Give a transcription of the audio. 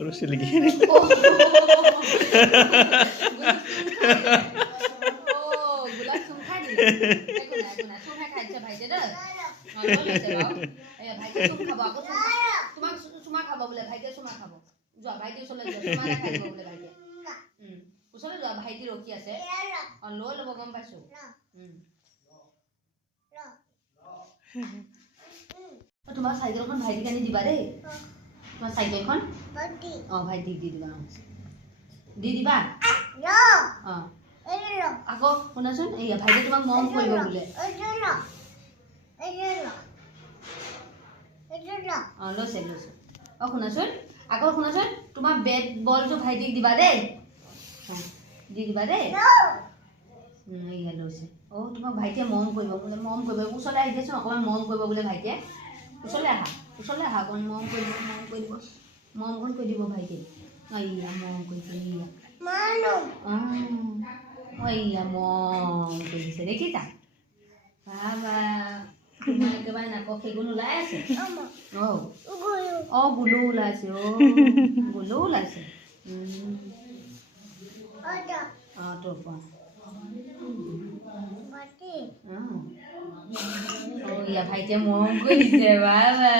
ৰছী লাগি গোলাপ চুম খাই দিলে একো নাই চুমহে খাইছে ভাইটি দেই ভাইটি চুম খাব আকৌ তোমাক চুমা খাব বোলে ভাইটিয়ে চুমা খাব যোৱা ভাইটি ওচৰলৈ যোৱা চুমা এটা খাই দিব বোলে ভাইটিয়ে ওচৰলৈ যোৱা ভাইটি ৰখি আছে লৈ ল'ব গম পাইছো তোমাৰ চাইকেলখন ভাইটিক আনি দিবা দেই তোমাৰ চাইকেলখন ভাইটিক দি দিবা আকৌ শুনাচোন এয়া ভাইটি তোমাক মৰম কৰিব বোলে লৈছে শুনাচোন আকৌ শুনাচোন তোমাৰ বেট বলটো ভাইটিক দিবা দেই দি দিবা দেই এয়া লৈছে তোমাক ভাইটিয়ে মৰম কৰিব বোলে ওচৰলৈ আহি দিয়াচোন অকণমান মৰম কৰিব বোলে ভাইটিয়ে ওচৰলৈ আহা অকণমান মৰম কৰি দিব মৰমকণ কৰি দিব ভাইটিয়ে এয়া মৰম কৰিছে এয়া মৰম কৰিছে দেখিছা বাবা তোমাৰ একেবাৰে নাকৰ সেইগুণ ওলাই আছে গুলো ওলাইছে গুলো ওলাইছে তোৰ পৰা ইয়া ভাইটিয়ে মৰম কৰিছে বাবা